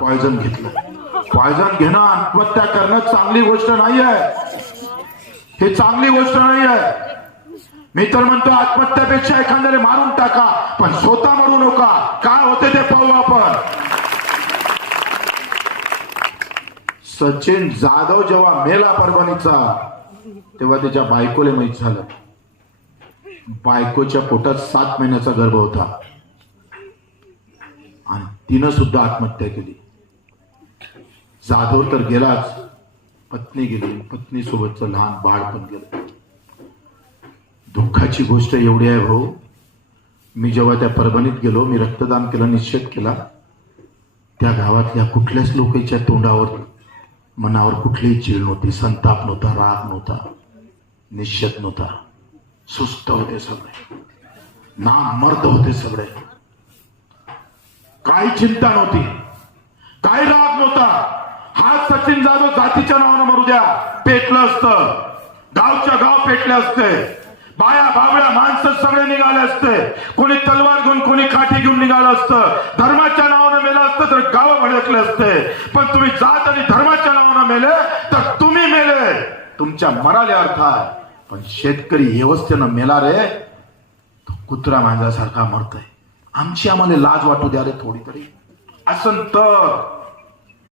Poison घेतलं. Poison घेणं, आत्महत्या करणं चांगली गोष्ट नाही आहे. हे चांगली गोष्ट नाही आहे. मी तर म्हणतो आत्महत्यापेक्षा एखाद्याने मारून टाका, पण स्वतः मरू नका. काय होते ते पाहू आपण. सचिन जाधव जेव्हा मेला परभणीचा, तेव्हा त्याच्या बायकोला माहित झालं. बायकोच्या पोटात 7 महिन्याचा गर्भ होता आणि तिनं सुद्धा आत्महत्या केली. जाधव तर गेलाच, पत्नी गेली, पत्नी सोबतचं लहान बाळ पण गेलं. दुःखाची गोष्ट एवढी आहे भाऊ, मी जेव्हा त्या परभणीत गेलो, मी रक्तदान केलं, निश्चित केला. त्या गावातल्या कुठल्याच लोकांच्या तोंडावर, मनावर कुठलीही चीड नव्हती, संताप नव्हता, राग नव्हता, निश्चित नव्हता. सुस्त होते सगळे, नामर्द होते सगळे. काही चिंता नव्हती, काही राग नव्हता. हा सचिन जाधव जातीच्या नावानं मरू द्या, पेटलं असतं, गावच्या गाव पेटले असते, बाया बाबड्या माणसं सगळे निघाले असते, कोणी तलवार घेऊन, कोणी काठी घेऊन निघालं असतं. धर्माच्या नावानं मेलं असतं तर गाव भडकले असते. पण तुम्ही जात आणि धर्माच्या नावानं मेले तर तुम्ही मेले, तुमच्या मराले अर्थ आहे. पण शेतकरी व्यवस्थेनं मेला रे, तो कुत्रा मांजरासारखा मरतोय. आमची आम्हाला लाज वाटू द्या रे थोडी तरी. असं तर